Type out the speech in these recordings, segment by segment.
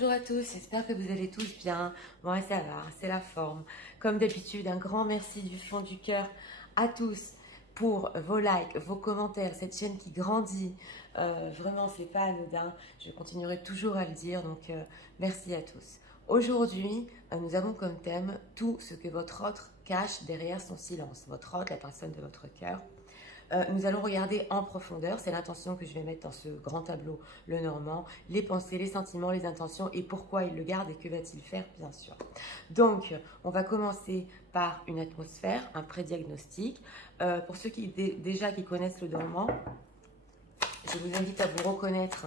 Bonjour à tous, j'espère que vous allez tous bien. Moi ça va, c'est la forme. Comme d'habitude, un grand merci du fond du cœur à tous pour vos likes, vos commentaires, cette chaîne qui grandit. Vraiment, c'est pas anodin. Je continuerai toujours à le dire, donc merci à tous. Aujourd'hui, nous avons comme thème tout ce que votre autre cache derrière son silence. Votre autre, la personne de votre cœur. Nous allons regarder en profondeur, c'est l'intention que je vais mettre dans ce grand tableau, le normand, les pensées, les sentiments, les intentions et pourquoi il le garde et que va-t-il faire, bien sûr. Donc, on va commencer par une atmosphère, un pré-diagnostic. Pour ceux qui connaissent le normand, je vous invite à vous reconnaître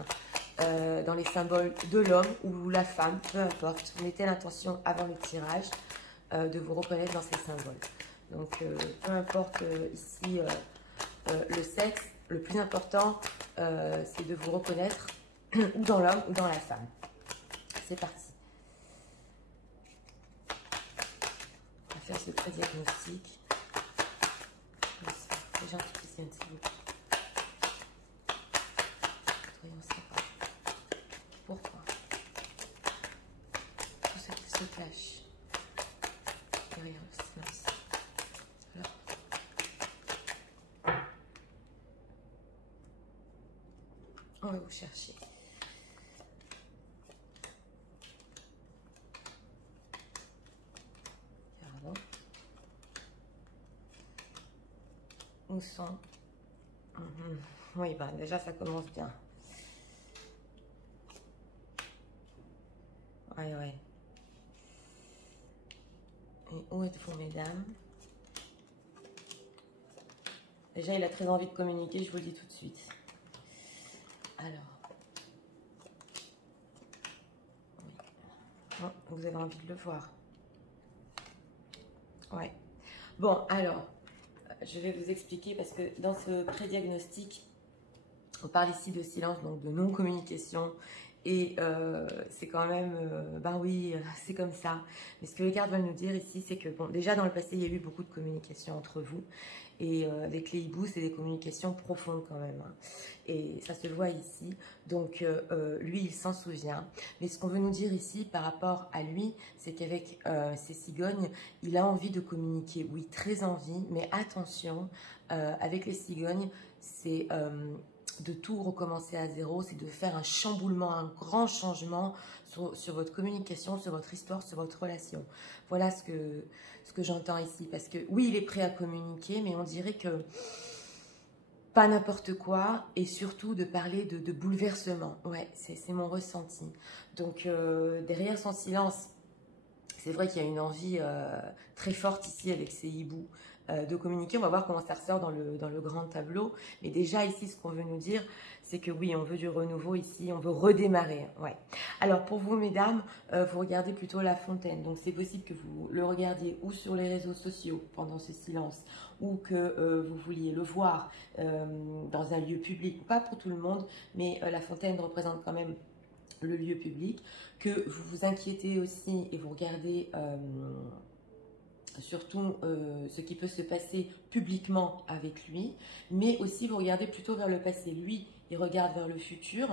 dans les symboles de l'homme ou la femme, peu importe. Mettez l'intention avant le tirage de vous reconnaître dans ces symboles. Donc, peu importe ici... le sexe, le plus important, c'est de vous reconnaître ou dans l'homme ou dans la femme. C'est parti. On va faire ce pré-diagnostic. Les gens qui viennent, s'il vous plaît. Voyons ça. Pourquoi tout ce qui se cache derrière le silence. Alors, on va vous chercher. Regardons. Où sont... Oui, ben déjà ça commence bien. Ouais. Et où êtes-vous, mesdames? Déjà, il a très envie de communiquer, je vous le dis tout de suite. Alors, oui. Oh, vous avez envie de le voir. Ouais. Bon, alors, je vais vous expliquer parce que dans ce pré-diagnostic, on parle ici de silence, donc de non-communication. Et c'est quand même, ben oui, c'est comme ça. Mais ce que les cartes veulent nous dire ici, c'est que, bon, déjà dans le passé, il y a eu beaucoup de communication entre vous. Et avec les hiboux, c'est des communications profondes quand même. Hein. Et ça se voit ici. Donc, lui, il s'en souvient. Mais ce qu'on veut nous dire ici par rapport à lui, c'est qu'avec ces cigognes, il a envie de communiquer. Oui, très envie. Mais attention, avec les cigognes, c'est... de tout recommencer à zéro, c'est de faire un chamboulement, un grand changement sur votre communication, sur votre histoire, sur votre relation. Voilà ce que j'entends ici. Parce que oui, il est prêt à communiquer, mais on dirait que pas n'importe quoi et surtout de parler de bouleversement. Ouais, c'est mon ressenti. Donc, derrière son silence, c'est vrai qu'il y a une envie très forte ici avec ces hiboux de communiquer. On va voir comment ça ressort dans le grand tableau. Mais déjà ici, ce qu'on veut nous dire, c'est que oui, on veut du renouveau ici, on veut redémarrer. Ouais. Alors pour vous, mesdames, vous regardez plutôt La Fontaine. Donc c'est possible que vous le regardiez ou sur les réseaux sociaux pendant ce silence, ou que vous vouliez le voir dans un lieu public. Pas pour tout le monde, mais La Fontaine représente quand même le lieu public, que vous vous inquiétez aussi et vous regardez surtout ce qui peut se passer publiquement avec lui, mais aussi vous regardez plutôt vers le passé. Lui, il regarde vers le futur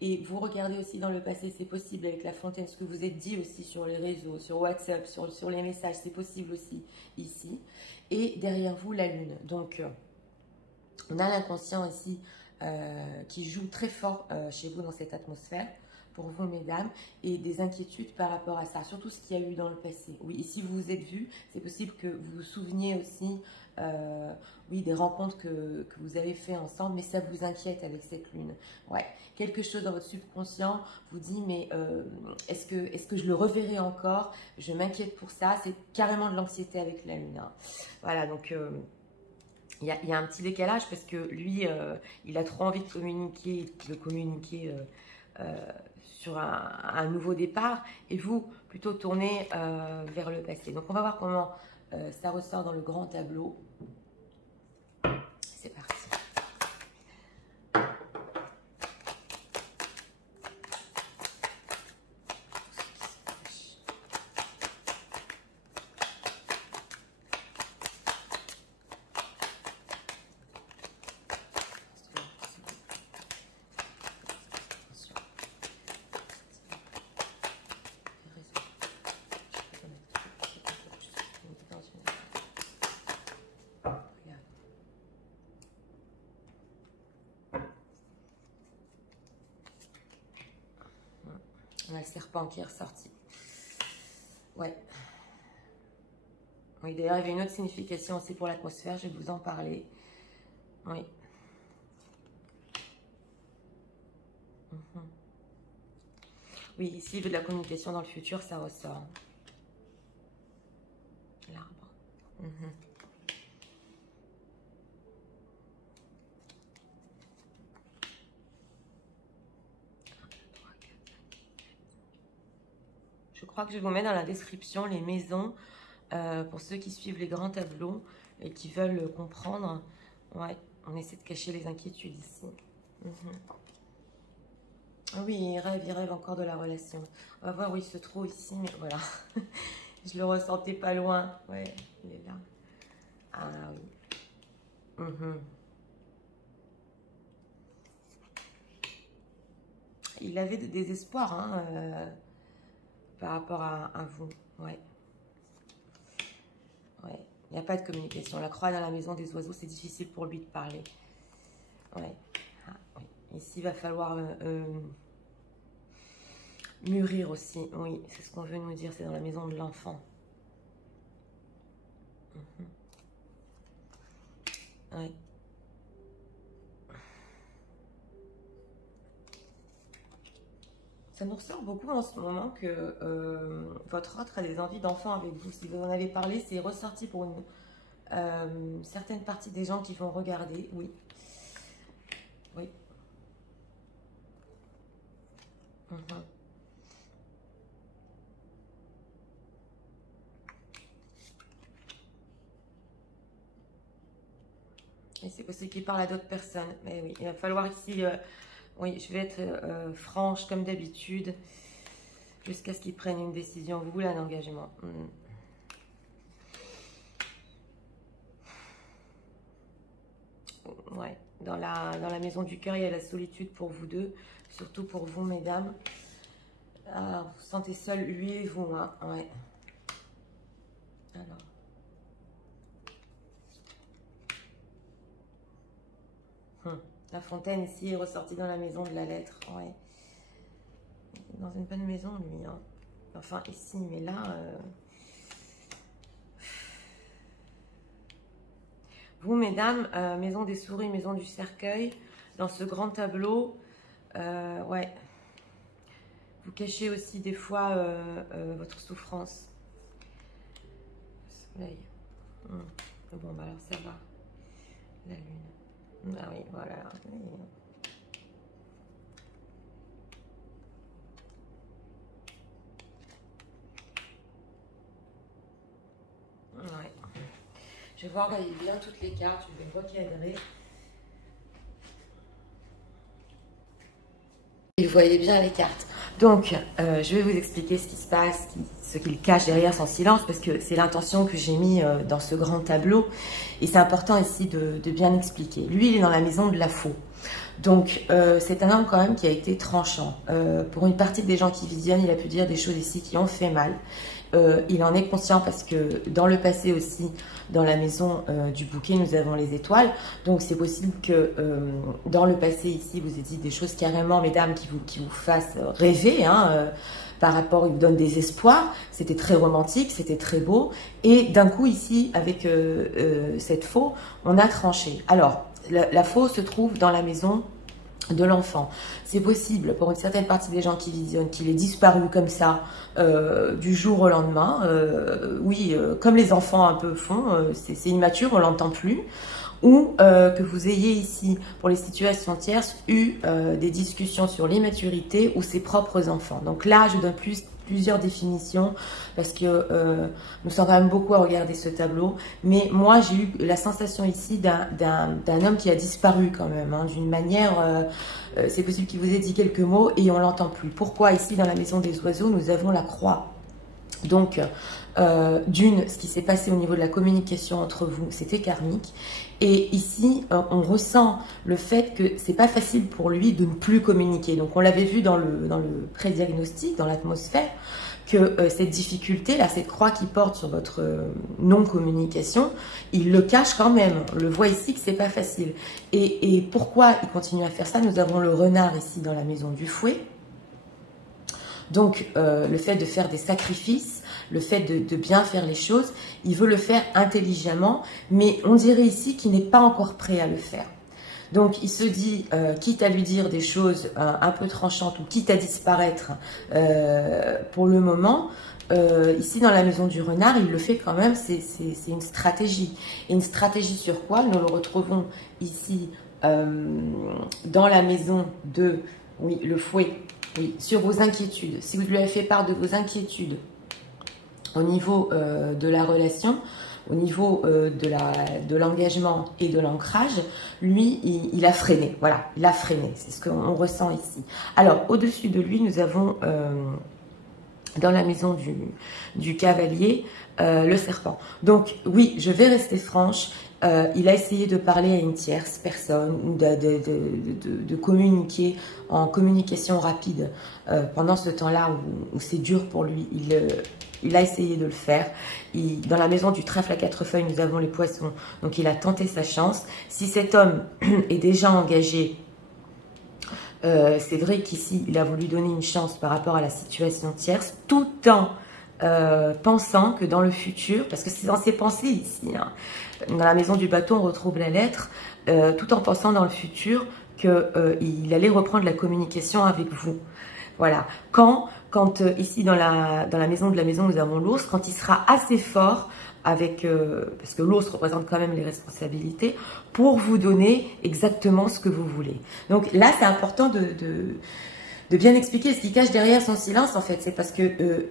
et vous regardez aussi dans le passé, c'est possible avec La Fontaine, ce que vous êtes dit aussi sur les réseaux, sur WhatsApp, sur les messages, c'est possible aussi ici. Et derrière vous, la Lune. Donc, on a l'inconscient ici qui joue très fort chez vous dans cette atmosphère. Pour vous, mesdames, et des inquiétudes par rapport à ça, surtout ce qu'il y a eu dans le passé. Oui, et si vous vous êtes vus, c'est possible que vous vous souveniez aussi oui, des rencontres que vous avez fait ensemble, mais ça vous inquiète avec cette lune. Ouais, quelque chose dans votre subconscient vous dit, mais est-ce que je le reverrai encore? Je m'inquiète pour ça, c'est carrément de l'anxiété avec la lune. Hein. Voilà, donc... il y a un petit décalage parce que lui, il a trop envie de communiquer sur un nouveau départ et vous, plutôt tourner vers le passé. Donc, on va voir comment ça ressort dans le grand tableau. C'est parti. On a le serpent qui est ressorti. Ouais. Oui, d'ailleurs, il y avait une autre signification aussi pour l'atmosphère, je vais vous en parler. Oui. Oui, ici, il veut de la communication dans le futur, ça ressort. L'arbre. Je crois que je vous mets dans la description les maisons pour ceux qui suivent les grands tableaux et qui veulent comprendre. Ouais, on essaie de cacher les inquiétudes ici. Oui, il rêve encore de la relation. On va voir où il se trouve ici, mais voilà. Je le ressentais pas loin. Ouais, il est là. Ah oui. Il avait des espoirs hein, par rapport à vous. Ouais. Ouais. Il n'y a pas de communication. La croix dans la maison des oiseaux, c'est difficile pour lui de parler. Ouais. Ah, oui. Ici, il va falloir mûrir aussi. Oui, c'est ce qu'on veut nous dire. C'est dans la maison de l'enfant. Ouais. Ça nous ressort beaucoup en ce moment que votre autre a des envies d'enfant avec vous. Si vous en avez parlé, c'est ressorti pour une certaine partie des gens qui vont regarder. Oui. Oui. Et c'est possible qu'il parle à d'autres personnes. Mais oui, il va falloir ici... oui, je vais être franche comme d'habitude. Jusqu'à ce qu'ils prennent une décision. Vous voulez un engagement. Ouais. Dans la maison du cœur, il y a la solitude pour vous deux. Surtout pour vous, mesdames. Ah, vous vous sentez seul, lui et vous. Hein. Ouais. Alors... La fontaine ici est ressortie dans la maison de la lettre. Ouais. Dans une bonne maison, lui. Hein. Enfin, ici, mais là... Vous, mesdames, maison des souris, maison du cercueil, dans ce grand tableau, ouais. Vous cachez aussi des fois votre souffrance. Le soleil. Bon, bah alors ça va. La lune. Ah oui, voilà. Ouais. Je vais voir bien toutes les cartes, je vais recadrer. Vous voyez bien les cartes. Donc, je vais vous expliquer ce qui se passe, ce qu'il cache derrière son silence, parce que c'est l'intention que j'ai mis dans ce grand tableau. Et c'est important ici de bien expliquer. Lui, il est dans la maison de la faux. Donc, c'est un homme quand même qui a été tranchant. Pour une partie des gens qui visionnent, il a pu dire des choses ici qui ont fait mal. Il en est conscient parce que dans le passé aussi, dans la maison du bouquet, nous avons les étoiles. Donc, c'est possible que dans le passé ici, vous ayez dit des choses carrément, mesdames, qui vous fassent rêver, hein, par rapport, il vous donne des espoirs. C'était très romantique, c'était très beau. Et d'un coup, ici, avec cette faux, on a tranché. Alors, la faux se trouve dans la maison de l'enfant. C'est possible pour une certaine partie des gens qui visionnent qu'il ait disparu comme ça du jour au lendemain. Oui, comme les enfants un peu font, c'est immature, on l'entend plus. Ou que vous ayez ici, pour les situations tierces, eu des discussions sur l'immaturité ou ses propres enfants. Donc là, je donne plusieurs définitions parce que nous sommes quand même beaucoup à regarder ce tableau. Mais moi, j'ai eu la sensation ici d'un homme qui a disparu quand même, hein, d'une manière... c'est possible qu'il vous ait dit quelques mots et on l'entend plus. Pourquoi ici, dans la maison des oiseaux, nous avons la croix? Donc, ce qui s'est passé au niveau de la communication entre vous, c'était karmique. Et ici, on ressent le fait que c'est pas facile pour lui de ne plus communiquer. Donc, on l'avait vu dans le pré-diagnostic, dans l'atmosphère, que cette difficulté-là, cette croix qui porte sur votre non-communication, il le cache quand même. On le voit ici que c'est pas facile. Et pourquoi il continue à faire ça? Nous avons le renard ici dans la maison du fouet. Donc, le fait de faire des sacrifices, le fait de bien faire les choses, il veut le faire intelligemment, mais on dirait ici qu'il n'est pas encore prêt à le faire. Donc, il se dit, quitte à lui dire des choses un peu tranchantes ou quitte à disparaître pour le moment, ici dans la maison du renard, il le fait quand même, c'est une stratégie. Et une stratégie sur quoi? Nous le retrouvons ici dans la maison de, oui, le fouet, oui, sur vos inquiétudes. Si vous lui avez fait part de vos inquiétudes au niveau de la relation, au niveau de l'engagement et de l'ancrage, lui, il a freiné. Voilà, il a freiné. C'est ce qu'on ressent ici. Alors, au-dessus de lui, nous avons, dans la maison du cavalier, le serpent. Donc, oui, je vais rester franche. Il a essayé de parler à une tierce personne, de communiquer en communication rapide pendant ce temps-là où c'est dur pour lui. Il a essayé de le faire. Dans la maison du trèfle à 4 feuilles, nous avons les poissons. Donc, il a tenté sa chance. Si cet homme est déjà engagé, c'est vrai qu'ici, il a voulu donner une chance par rapport à la situation tierce, tout en pensant que dans le futur, parce que c'est dans ses pensées ici, hein, dans la maison du bateau, on retrouve la lettre, tout en pensant dans le futur qu'il allait reprendre la communication avec vous. Voilà. Quand ici dans la maison de la maison, nous avons l'ours, quand il sera assez fort, parce que l'ours représente quand même les responsabilités, pour vous donner exactement ce que vous voulez. Donc là, c'est important de bien expliquer ce qui cache derrière son silence, en fait. C'est parce que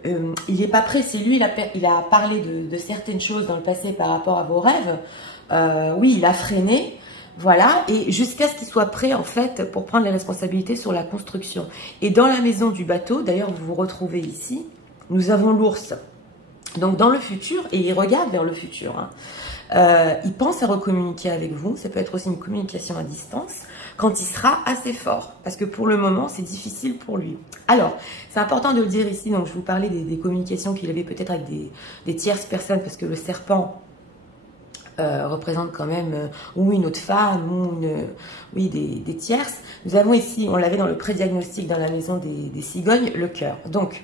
il n'est pas prêt. Si lui, il a parlé de certaines choses dans le passé par rapport à vos rêves, oui, il a freiné. Voilà, et jusqu'à ce qu'il soit prêt, en fait, pour prendre les responsabilités sur la construction. Et dans la maison du bateau, d'ailleurs, vous vous retrouvez ici, nous avons l'ours. Donc, dans le futur, et il regarde vers le futur, hein, il pense à recommuniquer avec vous. Ça peut être aussi une communication à distance, quand il sera assez fort. Parce que pour le moment, c'est difficile pour lui. Alors, c'est important de le dire ici. Donc, je vous parlais des communications qu'il avait peut-être avec des tierces personnes, parce que le serpent représente quand même ou une autre femme ou oui, des tierces. Nous avons ici, on l'avait dans le pré-diagnostic dans la maison des cigognes, le cœur. Donc,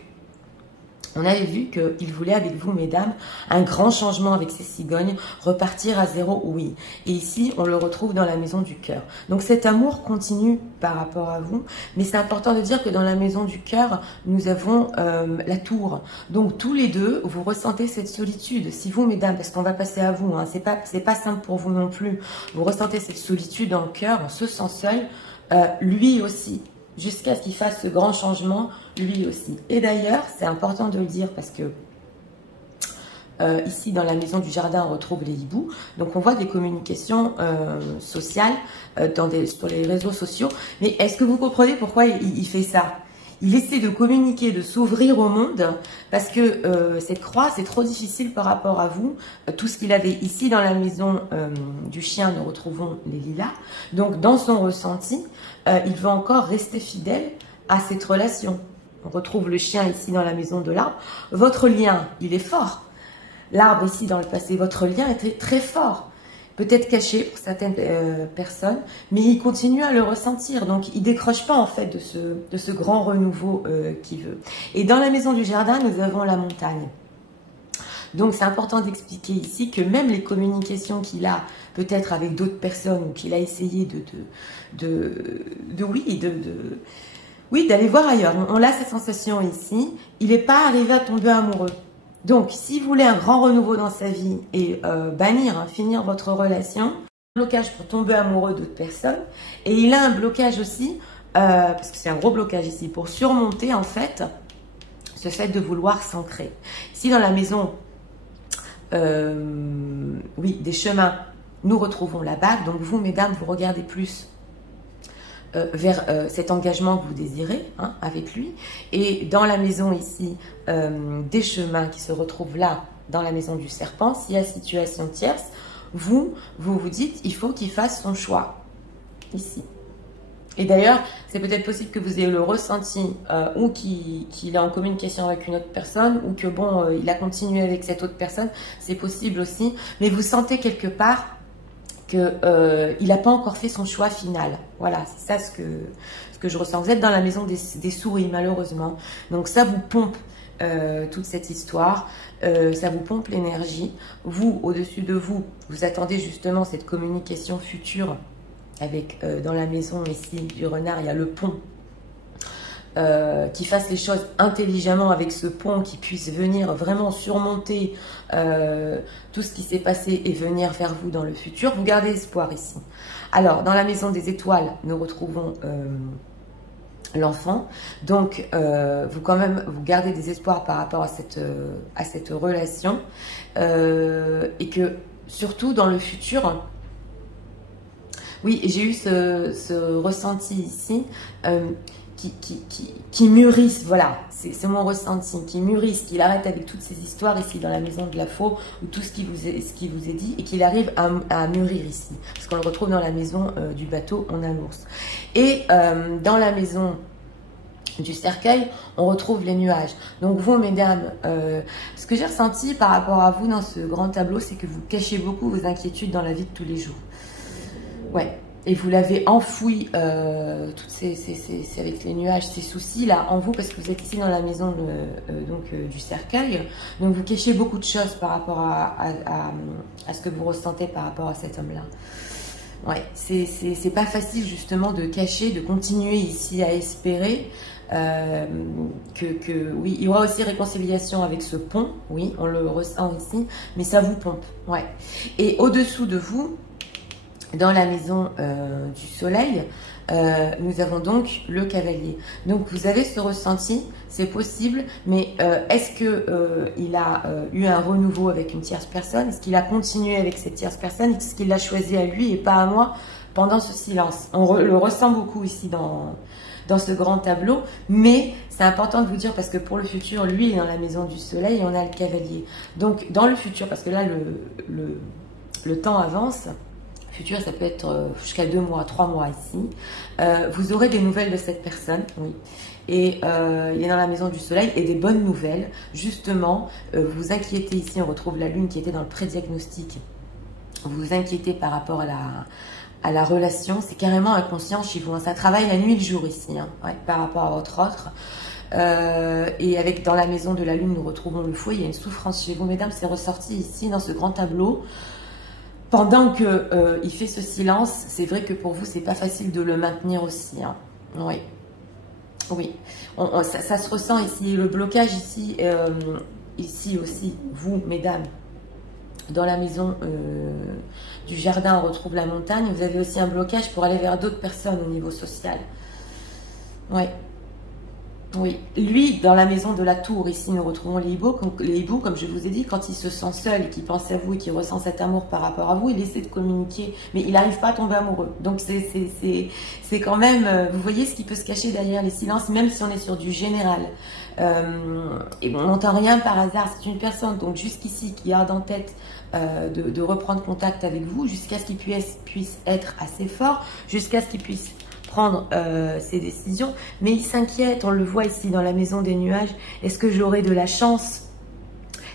on avait vu qu'il voulait avec vous, mesdames, un grand changement avec ces cigognes, repartir à zéro, oui. Et ici, on le retrouve dans la maison du cœur. Donc cet amour continue par rapport à vous, mais c'est important de dire que dans la maison du cœur, nous avons la tour. Donc tous les deux, vous ressentez cette solitude. Si vous, mesdames, parce qu'on va passer à vous, hein, c'est pas simple pour vous non plus, vous ressentez cette solitude dans le cœur, on se sent seul, lui aussi. Jusqu'à ce qu'il fasse ce grand changement, lui aussi. Et d'ailleurs, c'est important de le dire parce que ici, dans la maison du jardin, on retrouve les hiboux. Donc, on voit des communications sociales sur les réseaux sociaux. Mais est-ce que vous comprenez pourquoi il fait ça? Il essaie de communiquer, de s'ouvrir au monde parce que cette croix, c'est trop difficile par rapport à vous. Tout ce qu'il avait ici dans la maison du chien, nous retrouvons les lilas. Donc, dans son ressenti, il veut encore rester fidèle à cette relation. On retrouve le chien ici dans la maison de l'arbre. Votre lien, il est fort. L'arbre ici dans le passé, votre lien était très fort. Peut-être caché pour certaines personnes, mais il continue à le ressentir. Donc, il ne décroche pas en fait de ce grand renouveau qu'il veut. Et dans la maison du jardin, nous avons la montagne. Donc, c'est important d'expliquer ici que même les communications qu'il a peut-être avec d'autres personnes ou qu'il a essayé oui, d'aller voir ailleurs. On a cette sensation ici. Il n'est pas arrivé à tomber amoureux. Donc, si vous voulez un grand renouveau dans sa vie et finir votre relation, un blocage pour tomber amoureux d'autres personnes. Et il a un blocage aussi, parce que c'est un gros blocage ici, pour surmonter en fait ce fait de vouloir s'ancrer. Ici, dans la maison, oui, des chemins, nous retrouvons la bague. Donc, vous, mesdames, vous regardez plus vers cet engagement que vous désirez avec lui. Et dans la maison ici, des chemins qui se retrouvent là, dans la maison du serpent, s'il y a situation tierce, vous dites, il faut qu'il fasse son choix, ici. Et d'ailleurs, c'est peut-être possible que vous ayez le ressenti ou qu'il est en communication avec une autre personne ou que bon, il a continué avec cette autre personne, c'est possible aussi. Mais vous sentez quelque part qu'il n'a pas encore fait son choix final. Voilà, c'est ça ce que je ressens. Vous êtes dans la maison des souris, malheureusement. Donc ça vous pompe toute cette histoire, ça vous pompe l'énergie. Vous, au-dessus de vous, vous attendez justement cette communication future avec, dans la maison ici du renard, il y a le pont. Qui fasse les choses intelligemment avec ce pont, qui puisse venir vraiment surmonter tout ce qui s'est passé et venir vers vous dans le futur. Vous gardez espoir ici. Alors, dans la maison des étoiles, nous retrouvons l'enfant. Donc, vous gardez des espoirs par rapport à cette relation. Et que, surtout dans le futur, oui, j'ai eu ce ressenti ici, qui mûrisse, voilà, c'est mon ressenti, qui mûrisse, qu'il arrête avec toutes ces histoires ici dans la maison de la faux, ou tout ce qui vous est dit, et qu'il arrive à mûrir ici, parce qu'on le retrouve dans la maison du bateau, on a l'ours. Et dans la maison du cercueil, on retrouve les nuages. Donc vous, mesdames, ce que j'ai ressenti par rapport à vous dans ce grand tableau, c'est que vous cachez beaucoup vos inquiétudes dans la vie de tous les jours. Ouais. Et vous l'avez enfoui, avec les nuages, ces soucis-là, en vous, parce que vous êtes ici dans la maison du cercueil. Donc vous cachez beaucoup de choses par rapport à ce que vous ressentez par rapport à cet homme-là. Ouais, c'est pas facile justement de cacher, de continuer ici à espérer oui, il y aura aussi réconciliation avec ce pont, oui, on le ressent ici, mais ça vous pompe, ouais. Et au-dessous de vous, dans la maison du soleil, nous avons donc le cavalier. Donc vous avez ce ressenti, c'est possible, mais est-ce qu'il a eu un renouveau avec une tierce personne? Est-ce qu'il a continué avec cette tierce personne? Est-ce qu'il l'a choisi à lui et pas à moi pendant ce silence? On le ressent beaucoup ici dans ce grand tableau, mais c'est important de vous dire parce que pour le futur, lui est dans la maison du soleil et on a le cavalier. Donc dans le futur, parce que là le temps avance, futur, ça peut être jusqu'à 2 mois, 3 mois ici. Vous aurez des nouvelles de cette personne, oui. Et il est dans la maison du soleil et des bonnes nouvelles. Justement, vous vous inquiétez ici, on retrouve la lune qui était dans le pré-diagnostic. Vous vous inquiétez par rapport à la relation. C'est carrément inconscient chez vous. Hein. Ça travaille la nuit et le jour ici, hein, ouais, par rapport à votre autre. Et dans la maison de la lune, nous retrouvons le fouet. Il y a une souffrance chez vous, mesdames. C'est ressorti ici dans ce grand tableau. Pendant qu'il fait ce silence, c'est vrai que pour vous, c'est pas facile de le maintenir aussi. Hein. Oui, oui. Ça se ressent ici. Le blocage ici, ici aussi, vous, mesdames, dans la maison du jardin, on retrouve la montagne. Vous avez aussi un blocage pour aller vers d'autres personnes au niveau social. Oui. Oui, lui, dans la maison de la tour, ici, nous retrouvons les hiboux. Les hiboux, comme je vous ai dit, quand il se sent seul et qu'il pense à vous et qu'il ressent cet amour par rapport à vous, il essaie de communiquer, mais il n'arrive pas à tomber amoureux. Donc, c'est quand même, vous voyez ce qui peut se cacher derrière les silences, même si on est sur du général. Et on n'entend rien par hasard. C'est une personne, donc jusqu'ici, qui garde en tête de reprendre contact avec vous, jusqu'à ce qu'il puisse être assez fort, jusqu'à ce qu'il puisse prendre ses décisions, mais il s'inquiète, on le voit ici dans la maison des nuages. Est-ce que j'aurai de la chance?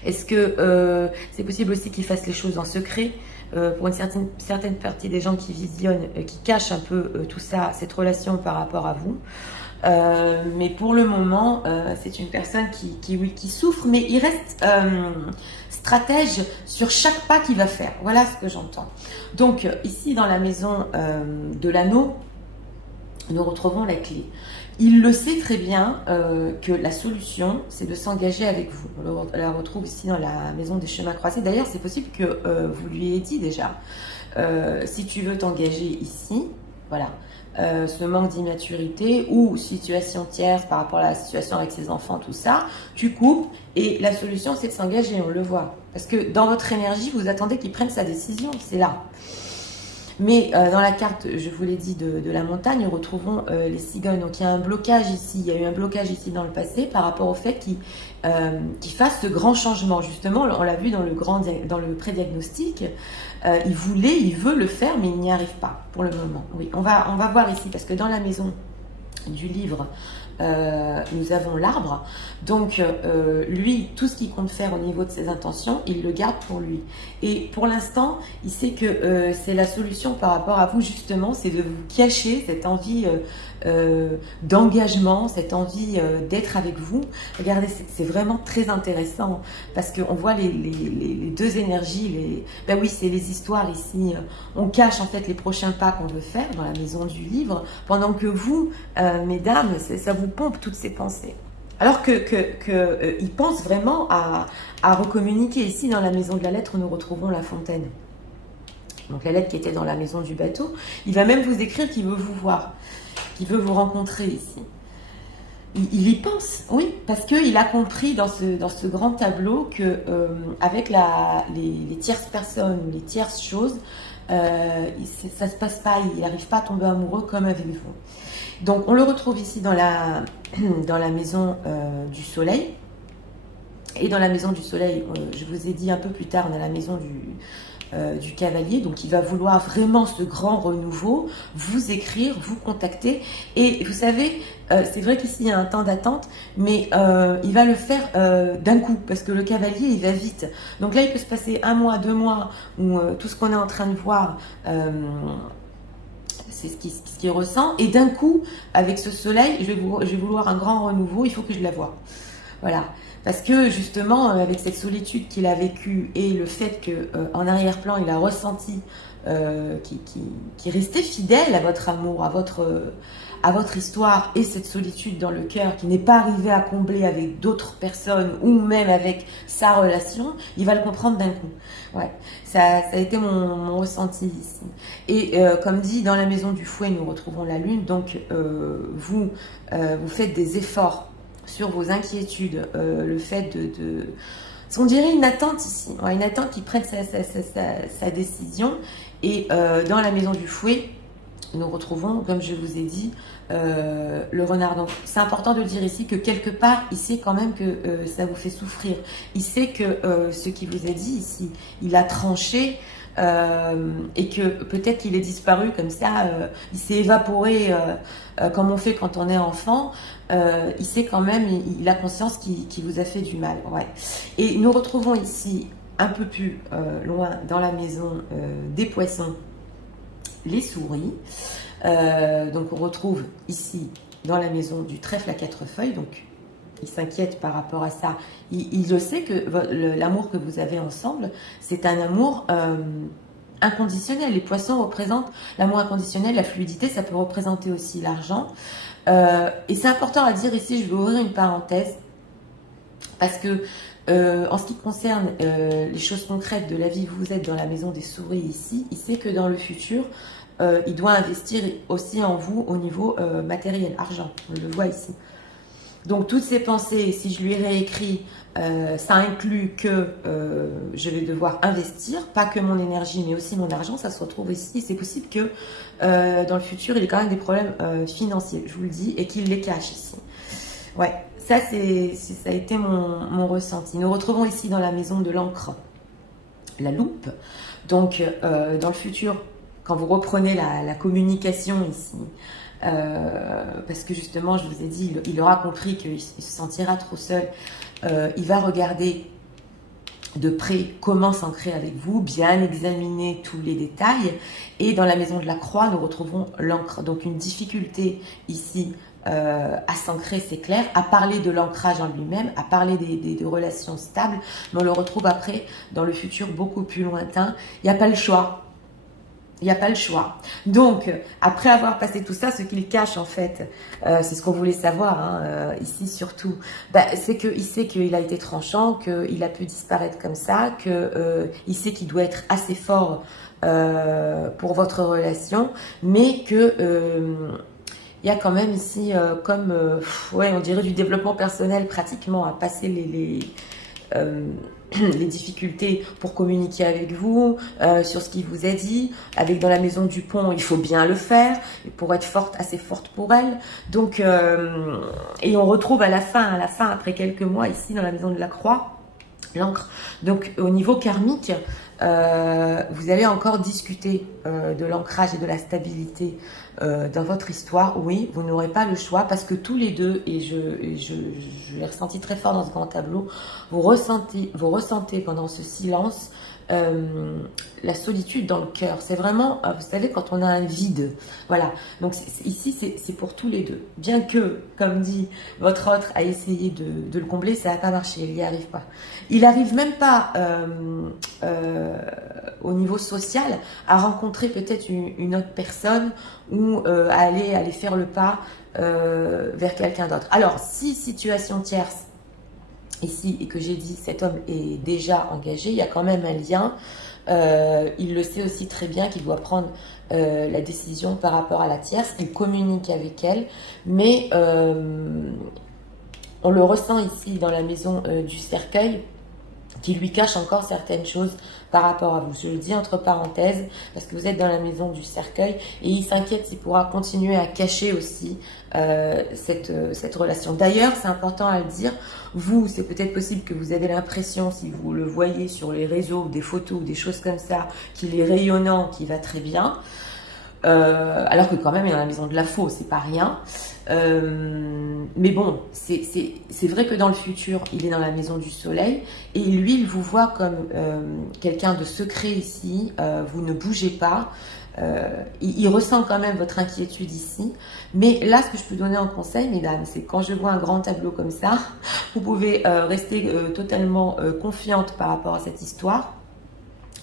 Est-ce que c'est possible aussi qu'il fasse les choses en secret? Pour une certaine partie des gens qui visionnent, qui cachent un peu tout ça, cette relation par rapport à vous. Mais pour le moment, c'est une personne qui souffre, mais il reste stratège sur chaque pas qu'il va faire. Voilà ce que j'entends. Donc ici dans la maison de l'anneau, nous retrouvons la clé. Il le sait très bien que la solution, c'est de s'engager avec vous. On la retrouve ici dans la maison des chemins croisés. D'ailleurs, c'est possible que vous lui ayez dit déjà, si tu veux t'engager ici, voilà, ce manque d'immaturité ou situation tierce par rapport à la situation avec ses enfants, tout ça, tu coupes et la solution, c'est de s'engager, on le voit. Parce que dans votre énergie, vous attendez qu'il prenne sa décision, c'est là. Mais dans la carte, je vous l'ai dit, de la montagne, nous retrouvons les cigognes. Donc il y a un blocage ici, il y a eu un blocage ici dans le passé par rapport au fait qu'il fasse ce grand changement. Justement, on l'a vu dans le pré-diagnostic, il veut le faire, mais il n'y arrive pas pour le moment. Oui, on va voir ici, parce que dans la maison du livre nous avons l'arbre. Donc, lui, tout ce qu'il compte faire au niveau de ses intentions, il le garde pour lui. Et pour l'instant, il sait que c'est la solution par rapport à vous, justement, c'est de vous cacher cette envie d'engagement, cette envie d'être avec vous. Regardez, c'est vraiment très intéressant parce qu'on voit les deux énergies. Ben oui, c'est les histoires ici. On cache en fait les prochains pas qu'on veut faire dans la maison du livre, pendant que vous, mesdames, ça vous pompe toutes ces pensées. Alors il pense vraiment à recommuniquer. Ici, dans la maison de la lettre, nous retrouvons la fontaine. Donc la lettre qui était dans la maison du bateau. Il va même vous écrire qu'il veut vous voir, qu'il veut vous rencontrer ici. Il y pense, oui, parce qu'il a compris dans ce grand tableau que avec les tierces personnes, les tierces choses, ça ne se passe pas, il n'arrive pas à tomber amoureux comme avec vous. Donc on le retrouve ici dans la maison du soleil. Et dans la maison du soleil, je vous ai dit un peu plus tard, on a la maison du cavalier. Donc il va vouloir vraiment ce grand renouveau, vous écrire, vous contacter. Et vous savez, c'est vrai qu'ici il y a un temps d'attente, mais il va le faire d'un coup, parce que le cavalier il va vite. Donc là il peut se passer 1 mois, 2 mois, où tout ce qu'on est en train de voir, c'est ce qu'il ressent. Et d'un coup, avec ce soleil, je vais vouloir un grand renouveau, il faut que je la voie. Voilà. Parce que justement, avec cette solitude qu'il a vécue et le fait qu'en arrière-plan, il a ressenti qu'il restait fidèle à votre amour, à votre histoire, et cette solitude dans le cœur qui n'est pas arrivé à combler avec d'autres personnes ou même avec sa relation, il va le comprendre d'un coup. Ouais, ça a été mon ressenti ici. Et comme dit, dans la maison du fouet, nous retrouvons la lune. Donc, vous faites des efforts sur vos inquiétudes, le fait on dirait une attente ici, une attente qui prenne sa décision. Et dans la maison du fouet, nous retrouvons, comme je vous ai dit, le renard. Donc c'est important de dire ici que quelque part, il sait quand même que ça vous fait souffrir. Il sait que ce qu'il vous a dit ici, il a tranché, et que peut-être qu'il est disparu comme ça, il s'est évaporé comme on fait quand on est enfant. Il sait quand même, il a conscience qu'il vous a fait du mal. Ouais. Et nous retrouvons ici, un peu plus loin, dans la maison des poissons, les souris. Donc on retrouve ici, dans la maison du trèfle à 4 feuilles, donc il s'inquiète par rapport à ça. Il le sait que l'amour que vous avez ensemble, c'est un amour inconditionnel. Les poissons représentent l'amour inconditionnel, la fluidité, ça peut représenter aussi l'argent. Et c'est important à dire ici, je vais ouvrir une parenthèse, parce que en ce qui concerne les choses concrètes de la vie, vous êtes dans la maison des souris ici, il sait que dans le futur, il doit investir aussi en vous au niveau matériel, argent, on le voit ici. Donc toutes ces pensées, si je lui réécris, ça inclut que je vais devoir investir, pas que mon énergie, mais aussi mon argent, ça se retrouve ici. C'est possible que dans le futur, il ait quand même des problèmes financiers, je vous le dis, et qu'il les cache ici. Ouais, ça a été mon ressenti. Nous retrouvons ici dans la maison de l'encre la loupe. Donc dans le futur, quand vous reprenez la communication ici, parce que justement, je vous ai dit, il aura compris qu'il se sentira trop seul. Il va regarder de près comment s'ancrer avec vous, bien examiner tous les détails. Et dans la maison de la croix, nous retrouvons l'encre. Donc une difficulté ici à s'ancrer, c'est clair, à parler de l'ancrage en lui-même, à parler des relations stables. Mais on le retrouve après, dans le futur beaucoup plus lointain. Il n'y a pas le choix. Il n'y a pas le choix. Donc, après avoir passé tout ça, ce qu'il cache en fait, c'est ce qu'on voulait savoir, hein, ici surtout, c'est qu'il sait qu'il a été tranchant, qu'il a pu disparaître comme ça, qu'il sait qu'il doit être assez fort pour votre relation, mais que il y a quand même ici, ouais, on dirait du développement personnel pratiquement, à passer les difficultés pour communiquer avec vous, sur ce qu'il vous a dit. Avec dans la maison du pont, il faut bien le faire pour être forte, assez forte pour elle. Donc, et on retrouve à la fin, après quelques mois ici dans la maison de la croix, l'encre. Donc au niveau karmique, vous allez encore discuter de l'ancrage et de la stabilité dans votre histoire. Oui, vous n'aurez pas le choix parce que tous les deux, et je l'ai ressenti très fort dans ce grand tableau, vous ressentez pendant ce silence la solitude dans le cœur. C'est vraiment, vous savez, quand on a un vide. Voilà. Donc ici, c'est pour tous les deux. Bien que, comme dit votre autre, a essayé de le combler, ça n'a pas marché. Il n'y arrive pas. Il n'arrive même pas au niveau social à rencontrer peut-être une autre personne ou à aller faire le pas vers quelqu'un d'autre. Alors, si situation tierce ici, et que j'ai dit cet homme est déjà engagé, il y a quand même un lien. Il le sait aussi très bien qu'il doit prendre la décision par rapport à la tierce. Il communique avec elle, mais on le ressent ici dans la maison du cercueil, qui lui cache encore certaines choses par rapport à vous. Je le dis entre parenthèses, parce que vous êtes dans la maison du cercueil, et il s'inquiète s'il pourra continuer à cacher aussi cette relation. D'ailleurs, c'est important à le dire, vous, c'est peut-être possible que vous avez l'impression, si vous le voyez sur les réseaux, des photos, des choses comme ça, qu'il est rayonnant, qu'il va très bien, alors que quand même il est dans la maison de la faux, c'est pas rien. Mais bon, c'est vrai que dans le futur, il est dans la maison du soleil et lui, il vous voit comme quelqu'un de secret ici, vous ne bougez pas. Il ressent quand même votre inquiétude ici. Mais là, ce que je peux donner en conseil, mesdames, c'est quand je vois un grand tableau comme ça, vous pouvez rester totalement confiante par rapport à cette histoire.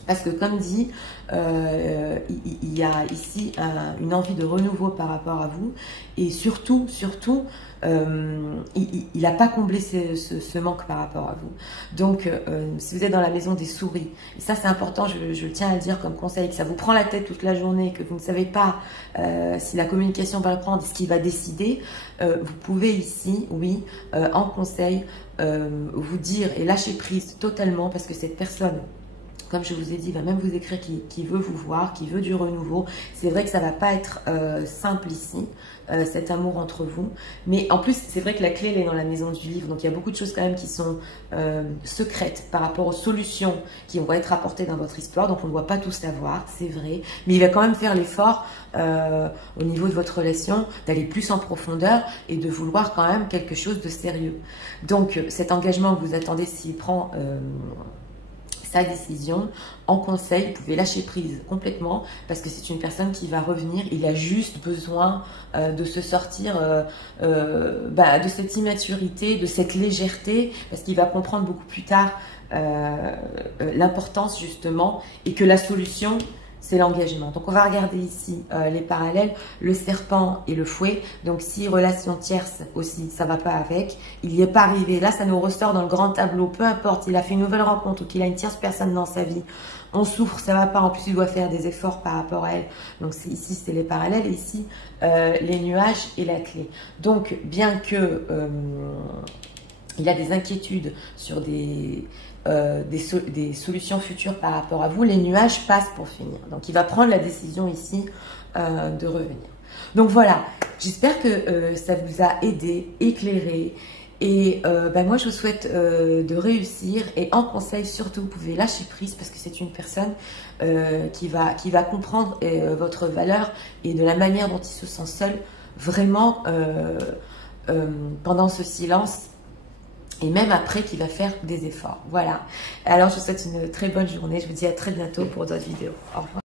Parce que comme dit, il y a ici une envie de renouveau par rapport à vous. Et surtout, il n'a pas comblé ce manque par rapport à vous. Donc, si vous êtes dans la maison des souris, et ça c'est important, je tiens à le dire comme conseil, que ça vous prend la tête toute la journée, que vous ne savez pas si la communication va le prendre, ce qu'il va décider, vous pouvez ici, oui, en conseil, vous dire et lâcher prise totalement parce que cette personne, comme je vous ai dit, il va même vous écrire qu'il veut vous voir, qu'il veut du renouveau. C'est vrai que ça ne va pas être simple ici, cet amour entre vous. Mais en plus, c'est vrai que la clé, elle est dans la maison du livre. Donc, il y a beaucoup de choses quand même qui sont secrètes par rapport aux solutions qui vont être apportées dans votre histoire. Donc, on ne doit pas tout savoir, c'est vrai. Mais il va quand même faire l'effort au niveau de votre relation d'aller plus en profondeur et de vouloir quand même quelque chose de sérieux. Donc, cet engagement que vous attendez, s'il prend sa décision, en conseil, vous pouvez lâcher prise complètement parce que c'est une personne qui va revenir. Il a juste besoin de se sortir de cette immaturité, de cette légèreté, parce qu'il va comprendre beaucoup plus tard l'importance justement et que la solution, c'est l'engagement. Donc, on va regarder ici les parallèles, le serpent et le fouet. Donc, si relation tierce aussi, ça ne va pas avec, il n'y est pas arrivé. Là, ça nous ressort dans le grand tableau. Peu importe, il a fait une nouvelle rencontre ou qu'il a une tierce personne dans sa vie. On souffre, ça ne va pas. En plus, il doit faire des efforts par rapport à elle. Donc, ici, c'est les parallèles. Et ici, les nuages et la clé. Donc, bien que il a des inquiétudes sur des solutions futures par rapport à vous, les nuages passent pour finir. Donc, il va prendre la décision ici de revenir. Donc, voilà. J'espère que ça vous a aidé, éclairé. Et moi, je vous souhaite de réussir. Et en conseil, surtout, vous pouvez lâcher prise parce que c'est une personne qui va comprendre votre valeur et de la manière dont il se sent seul, vraiment, pendant ce silence. Et même après, qu'il va faire des efforts. Voilà. Alors, je vous souhaite une très bonne journée. Je vous dis à très bientôt pour d'autres vidéos. Au revoir.